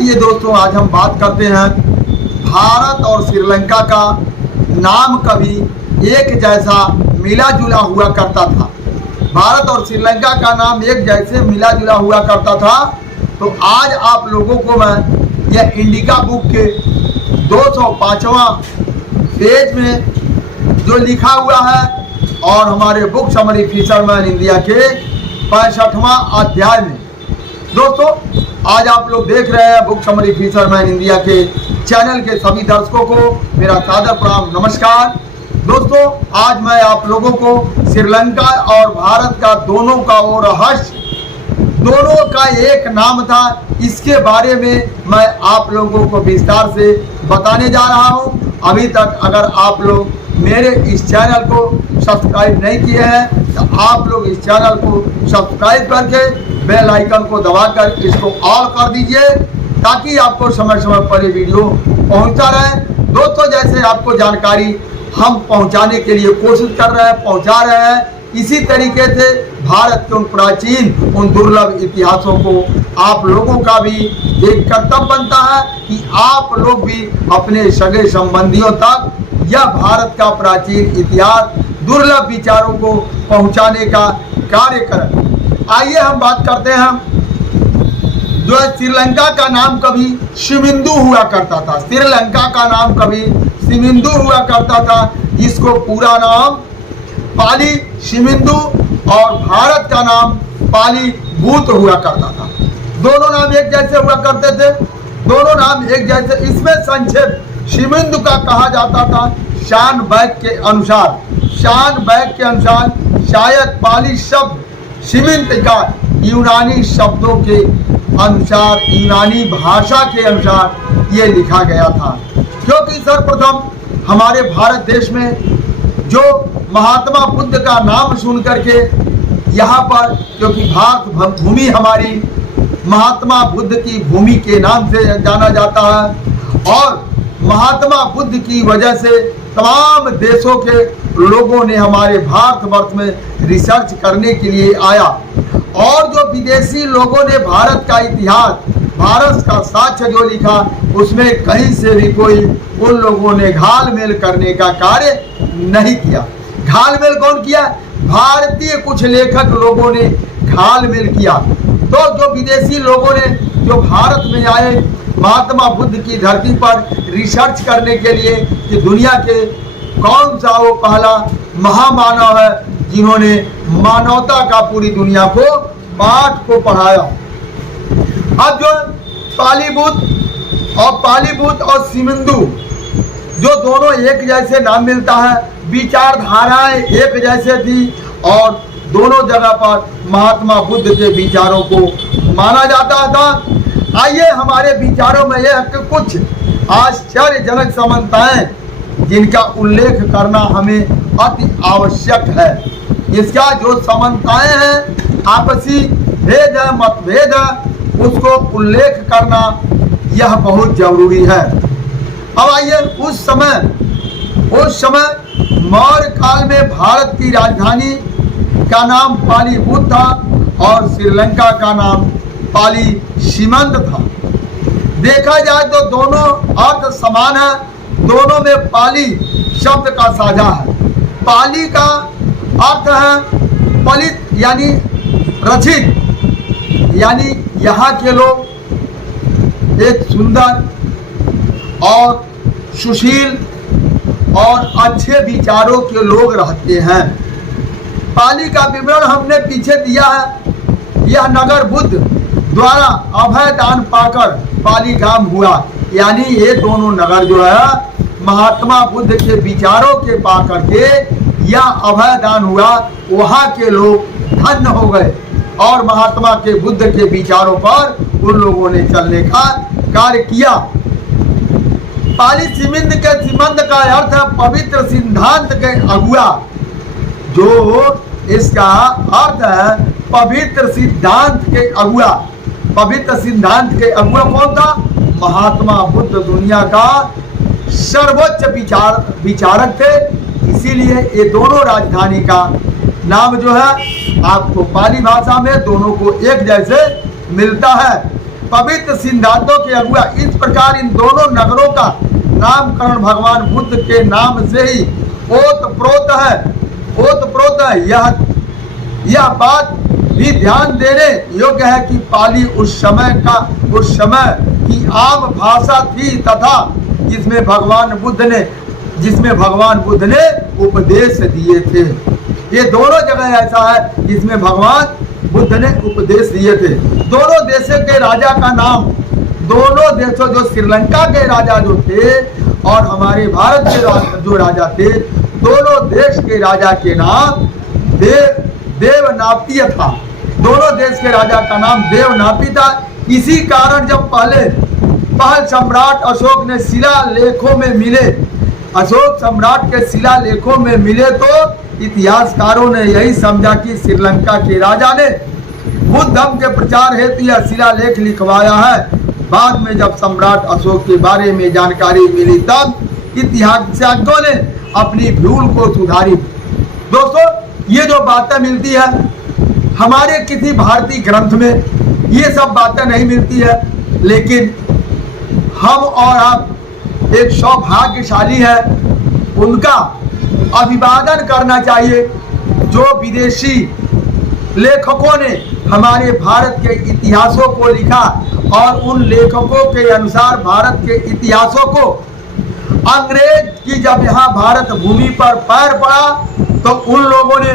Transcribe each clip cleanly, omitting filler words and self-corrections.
आइए दोस्तों, आज हम बात करते हैं भारत और श्रीलंका का नाम कभी एक जैसा मिला जुला हुआ करता था। भारत और श्रीलंका का नाम एक जैसे मिला जुला हुआ करता था। तो आज आप लोगों को मैं यह इंडिका बुक के 205वां पेज में जो लिखा हुआ है और हमारे बुक समरी फिशरमैन इंडिया के 65वां अध्याय में, दोस्तों आज आप लोग देख रहे हैं बुक समरी फिशरमैन इंडिया के चैनल के सभी दर्शकों को मेरा सादर प्रणाम, नमस्कार। दोस्तों आज मैं आप लोगों को श्रीलंका और भारत का दोनों का वो रहस्य, दोनों का एक नाम था, इसके बारे में मैं आप लोगों को विस्तार से बताने जा रहा हूं। अभी तक अगर आप लोग मेरे इस चैनल को सब्सक्राइब नहीं किए हैं तो आप लोग इस चैनल को सब्सक्राइब करके बेल आइकन को दबाकर इसको ऑल कर दीजिए, ताकि आपको समय समय पर ये वीडियो पहुंचता रहे। दोस्तों जैसे आपको जानकारी हम पहुंचाने के लिए कोशिश कर रहे हैं, पहुंचा रहे हैं, इसी तरीके से भारत के उन प्राचीन उन दुर्लभ इतिहासों को आप लोगों का भी एक कर्तव्य बनता है कि आप लोग भी अपने सगे संबंधियों तक यह भारत का प्राचीन इतिहास, दुर्लभ विचारों को पहुंचाने का कार्य करें। आइए हम बात करते हैं जो श्रीलंका का नाम कभी शिमिंदु हुआ करता था। श्रीलंका का नाम कभी शिमिंदु हुआ करता था, इसको पूरा नाम पाली शिमिंदु और भारत का नाम पाली भूत हुआ करता था। दोनों नाम एक जैसे हुआ करते थे, दोनों नाम एक जैसे। इसमें संक्षेप शिमिंदु का कहा जाता था शान बैग के अनुसार। शान बैग के अनुसार शायद पाली शब्द शिमिंत का यूनानी शब्दों के अनुसार, यूनानी भाषा के अनुसार ये लिखा गया था, क्योंकि सर्वप्रथम हमारे भारत देश में जो महात्मा बुद्ध का नाम सुन करके यहाँ पर, क्योंकि भारत भूमि हमारी महात्मा बुद्ध की भूमि के नाम से जाना जाता है, और महात्मा बुद्ध की वजह से तमाम देशों के लोगों ने हमारे भारतवर्ष में रिसर्च करने के लिए आया, और जो विदेशी लोगों ने भारत का इतिहास, भारत का साक्ष्य जो लिखा, उसमें कहीं से भी कोई उन लोगों ने घालमेल करने का कार्य नहीं किया। घालमेल कौन किया? भारतीय कुछ लेखक लोगों ने घालमेल किया। तो जो विदेशी लोगों ने जो भारत में आए महात्मा बुद्ध की धरती पर रिसर्च करने के लिए कि दुनिया के कौन सा वो पहला महामानव है जिन्होंने मानवता का पूरी दुनिया को पाठ को पढ़ाया। अब जो पालीभूत और शिमिंदु जो दोनों एक जैसे नाम मिलता है, विचारधाराएं एक जैसे थी और दोनों जगह पर महात्मा बुद्ध के विचारों को माना जाता था। आइए हमारे विचारों में यह कुछ आश्चर्यजनक समानताएं जिनका उल्लेख करना हमें अति आवश्यक है। इसका जो समानताएं हैं, आपसी भेद है, मतभेद है, उसको उल्लेख करना यह बहुत जरूरी है। अब आइए उस समय मौर्य काल में भारत की राजधानी का नाम पालीभूत था और श्रीलंका का नाम पाली शिमंद था। देखा जाए तो दोनों अर्थ समान है, दोनों में पाली शब्द का साझा है। पाली का अर्थ है पलित यानी रचित, यानी यहाँ के लोग एक सुंदर और सुशील और अच्छे विचारों के लोग रहते हैं। पाली का विवरण हमने पीछे दिया है। यह नगर बुद्ध द्वारा अभय दान पाकर पाली गाम हुआ, यानी ये दोनों नगर जो है महात्मा बुद्ध के विचारों के पा करके यह अभय दान हुआ, वहाँ के लोग धन्य हो गए और महात्मा के बुद्ध के विचारों पर उन लोगों ने चलने का कार्य किया। पाली शिमिंद के सिमंद का अर्थ है पवित्र सिद्धांत के अगुआ। जो इसका अर्थ है पवित्र सिद्धांत के अगुआ। पवित्र सिद्धांत के अगुआ कौन था? महात्मा बुद्ध दुनिया का सर्वोच्च विचारक थे। इसीलिए ये दोनों राजधानी का नाम जो है आपको पाली भाषा में दोनों को एक जैसे मिलता है। पवित्र सिद्धांतों के अगुआ। इस प्रकार इन दोनों नगरों का नामकरण भगवान बुद्ध के नाम से ही ओतप्रोत है। यह बात भी ध्यान देने योग्य है कि पाली उस समय की आम भाषा थी तथा जिसमें भगवान बुद्ध ने उपदेश दिए थे। ये दोनों जगह ऐसा है जिसमें भगवान बुद्ध ने उपदेश दिए थे। दोनों देशों के राजा का नाम, दोनों देशों जो श्रीलंका के राजा जो थे और हमारे भारत के जो राजा थे, दोनों देश के राजा के नाम देवनापीय था। दोनों देश के राजा का नाम देवनापी था। इसी कारण जब पहल सम्राट अशोक ने शिलालेखों में मिले तो इतिहासकारों ने यही समझा कि श्रीलंका के राजा ने बुद्ध धर्म के प्रचार हेतु यह शिलालेख लिखवाया है। बाद में जब सम्राट अशोक के बारे में जानकारी मिली तब इतिहासकारों ने अपनी भूल को सुधारी। दोस्तों, ये जो बातें मिलती है हमारे किसी भारतीय ग्रंथ में, ये सब बातें नहीं मिलती है, लेकिन हम और आप एक सौभाग्यशाली है, उनका अभिवादन करना चाहिए जो विदेशी लेखकों ने हमारे भारत के इतिहासों को लिखा और उन लेखकों के अनुसार भारत के इतिहासों को अंग्रेज की जब यहाँ भारत भूमि पर पैर पड़ा तो उन लोगों ने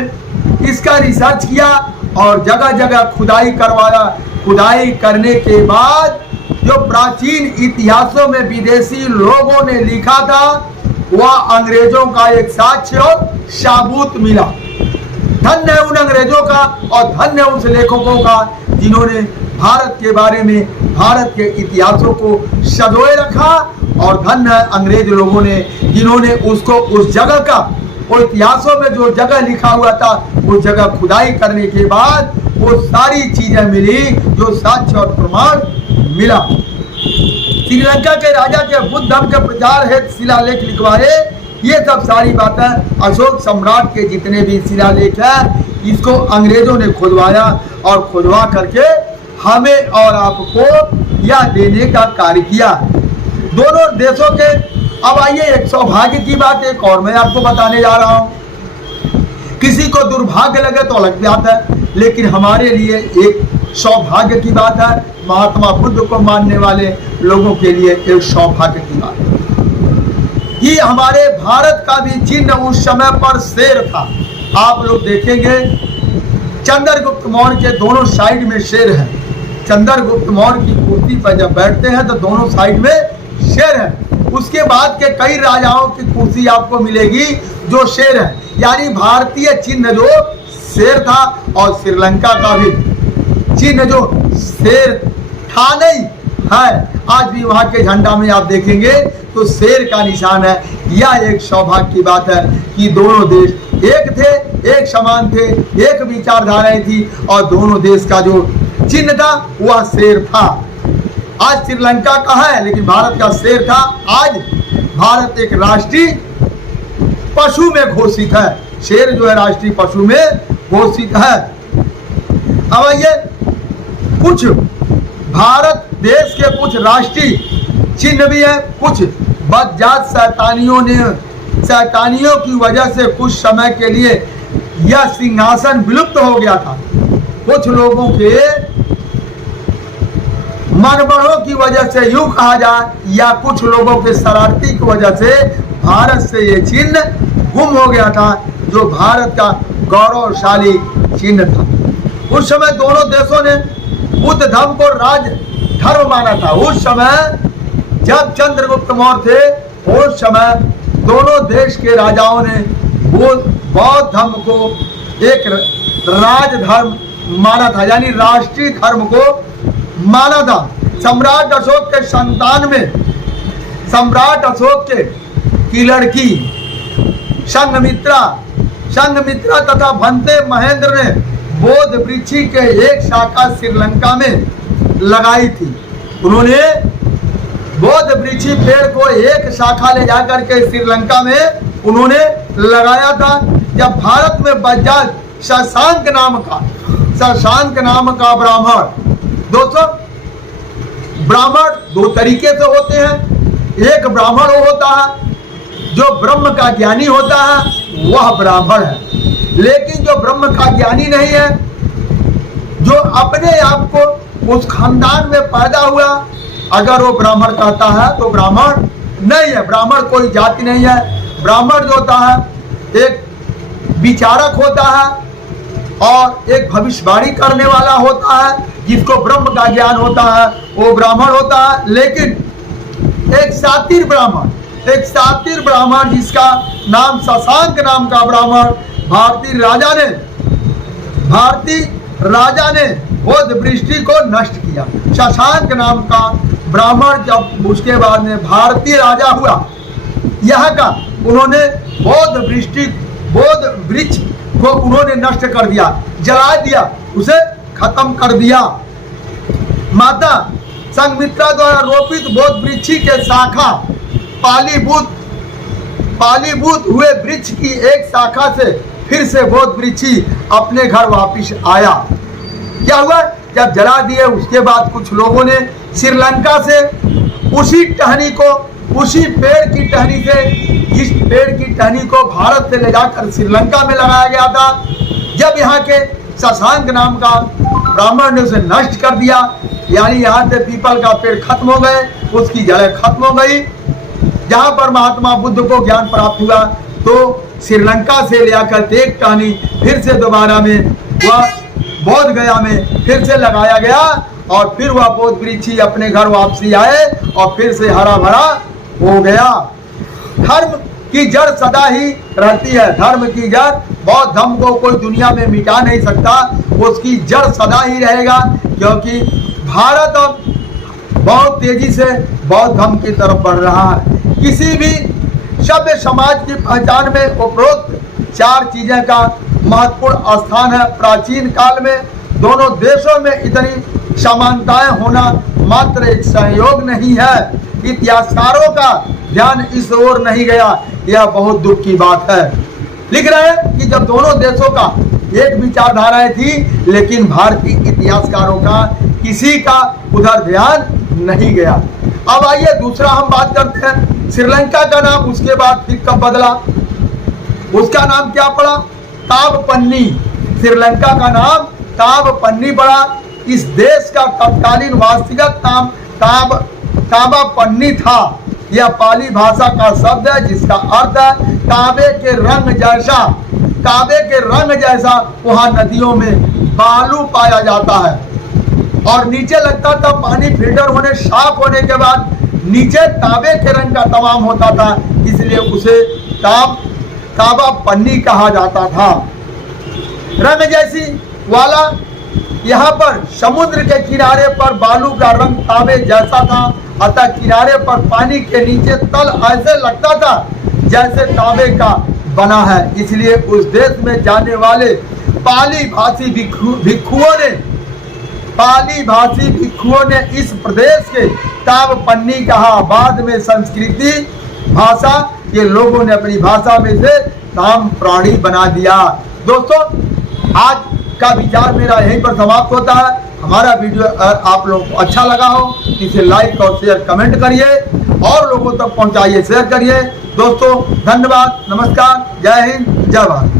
इसका रिसर्च किया और जगह जगह खुदाई करवाया। खुदाई करने के बाद जो प्राचीन इतिहासों में विदेशी लोगों ने लिखा था वह अंग्रेजों का एक साक्ष्य और सबूत मिला। धन्य है उन अंग्रेजों का और धन्य उस लेखकों का जिन्होंने भारत के बारे में, भारत के इतिहासों को संजोए रखा, और धन्य है अंग्रेज लोगों ने जिन्होंने उसको उस जगह का, वो इतिहासों में जो जगह लिखा हुआ था उस जगह खुदाई करने के बाद वो सारी चीजें मिली जो साक्ष्य और प्रमाण मिला। श्रीलंका के राजा के बुद्ध धर्म के प्रचार हेतु शिलालेख लिखवाए। ये सब सारी बातें अशोक सम्राट के जितने भी शिलालेख है इसको अंग्रेजों ने खुदवाया और खुदवा करके हमें और आपको यह देने का कार्य किया। दोनों देशों के, अब आइए एक सौभाग्य की बात एक और मैं आपको बताने जा रहा हूँ। किसी को दुर्भाग्य लगे तो अलग बात है, लेकिन हमारे लिए एक सौभाग्य की बात है। महात्मा बुद्ध को मानने वाले लोगों के लिए एक सौभाग्य की बात है कि हमारे भारत का भी चिन्ह उस समय पर शेर था। आप लोग देखेंगे चंद्रगुप्त मौर्य के दोनों साइड में शेर है। चंद्रगुप्त मौर्य की कुर्सी पर जब बैठते हैं तो दोनों साइड में शेर है। उसके बाद के कई राजाओं की कुर्सी आपको मिलेगी जो शेर है, यानी भारतीय चिन्ह जो शेर था और श्रीलंका का भी चिन्ह जो शेर था नहीं है, आज भी वहां के झंडा में आप देखेंगे तो शेर का निशान है। यह एक सौभाग्य की बात है कि दोनों देश एक थे, एक समान थे, एक विचारधाराएं थी और दोनों देश का जो चिन्ह था वह शेर था। आज श्रीलंका का है लेकिन भारत का शेर था। आज भारत एक राष्ट्रीय पशु में घोषित है। शेर जो है राष्ट्रीय पशु में घोषित है। अब ये कुछ भारत देश के कुछ राष्ट्रीय चिन्ह भी है। कुछ बदजात शैतानियों की वजह से कुछ समय के लिए यह सिंहासन विलुप्त हो गया था। कुछ लोगों के मनबड़ों की वजह से यूं कहा जाए या कुछ लोगों के शरारती की वजह से भारत से ये चिन्ह गुम हो गया था जो भारत का गौरवशाली चिन्ह था। उस समय दोनों देशों ने बुद्ध धर्म को राज धर्म माना था। उस समय जब चंद्रगुप्त मौर्य थे उस समय दोनों देश के राजाओं ने बौद्ध धर्म को एक राज धर्म माना था, यानी राष्ट्रीय धर्म को माना था। सम्राट अशोक के संतान में सम्राट अशोक की लड़की संघमित्रा तथा भंते महेंद्र ने बोध वृक्ष के एक शाखा श्रीलंका में लगाई थी। उन्होंने बोध वृक्ष पेड़ को एक शाखा ले जाकर के श्रीलंका में उन्होंने लगाया था। जब भारत में बज्जात शशांक नाम का ब्राह्मण, दोस्तों ब्राह्मण दो तरीके से होते हैं। एक ब्राह्मण वो होता है जो ब्रह्म का ज्ञानी होता है, वह ब्राह्मण है। लेकिन जो ब्रह्म का ज्ञानी नहीं है, जो अपने आप को उस खानदान में पैदा हुआ, अगर वो ब्राह्मण कहता है तो ब्राह्मण नहीं है। ब्राह्मण कोई जाति नहीं है। ब्राह्मण जो होता है एक विचारक होता है और एक भविष्यवाणी करने वाला होता है, जिसको ब्रह्म का ज्ञान होता है, वो ब्राह्मण होता है। लेकिन एक सातिर ब्राह्मण जिसका नाम शशांक नाम का ब्राह्मण भारतीय राजा ने बौद्ध वृष्टि को नष्ट किया। शशांक नाम का ब्राह्मण जब उसके बाद में भारतीय राजा हुआ, यहाँ का उन्होंने बौद्ध वृक्ष को उन्होंने नष्ट कर दिया, जला दिया, उसे खत्म कर दिया। माता संघमित्रा द्वारा रोपित बौद्ध वृक्ष के शाखा पालीभूत हुए वृक्ष की एक शाखा से फिर से बौद्ध वृक्ष अपने घर वापिस आया। क्या हुआ? जब जला दिए उसके बाद कुछ लोगों ने श्रीलंका से उसी पेड़ की टहनी से, इस पेड़ की टहनी को भारत से ले जाकर श्रीलंका में लगाया गया था। जब यहाँ के शशांक नाम का ब्राह्मण ने उसे नष्ट कर दिया, यानी यहाँ से पीपल का पेड़ खत्म हो गए, उसकी जड़ें खत्म हो गई। जहाँ पर महात्मा बुद्ध को ज्ञान प्राप्त हुआ तो श्रीलंका से ले आकर एक टहनी फिर से दोबारा में वह बोध गया में फिर से लगाया गया और फिर वह बौद्ध वृक्ष अपने घर वापसी आए और फिर से हरा भरा हो गया। धर्म की जड़ सदा ही रहती है। धर्म की जड़, बौद्ध धर्म को कोई दुनिया में मिटा नहीं सकता, उसकी जड़ सदा ही रहेगा, क्योंकि भारत अब बहुत तेजी से बौद्ध धर्म की तरफ बढ़ रहा है। किसी भी सभ्य समाज की पहचान में उपरोक्त चार चीजें का महत्वपूर्ण स्थान है। प्राचीन काल में दोनों देशों में इतनी समानताएं होना मात्र एक संयोग नहीं है। इतिहासकारों का ध्यान इस ओर नहीं गया, यह बहुत दुख की बात है। लिख रहे हैं कि जब दोनों देशों का एक विचारधाराएं थी, लेकिन भारतीय इतिहासकारों का किसी का उधर ध्यान नहीं गया। अब आइए दूसरा हम बात करते हैं। श्रीलंका का नाम उसके बाद फिर कब बदला? उसका नाम क्या पड़ा? ताबपन्नी। श्रीलंका का नाम ताबपन्नी पड़ा। इस देश का तत्कालीन वास्तविक नाम ताबापन्नी था। यह पाली भाषा का शब्द है जिसका अर्थ है तांबे के रंग जैसा। तांबे के रंग जैसा वहाँ नदियों में बालू पाया जाता है और नीचे लगता था पानी फिल्टर होने, साफ होने के बाद नीचे तांबे के रंग का तमाम होता था, इसलिए उसे ताबापन्नी कहा जाता था। रंग जैसी वाला, यहाँ पर समुद्र के किनारे पर बालू का रंग तांबे जैसा था, अतः किनारे पर पानी के नीचे तल ऐसे लगता था जैसे तांबे का बना है। इसलिए उस देश में जाने वाले पाली भाषी भिक्षुओं ने इस प्रदेश के ताबपन्नी कहा। बाद में संस्कृति भाषा के लोगों ने अपनी भाषा में से नाम प्राणी बना दिया। दोस्तों, आज का विचार मेरा यहीं पर समाप्त होता है। हमारा वीडियो अगर आप लोगों को अच्छा लगा हो, इसे लाइक और शेयर कमेंट करिए और लोगों तक पहुंचाइए, शेयर करिए। दोस्तों धन्यवाद, नमस्कार, जय हिंद, जय भारत।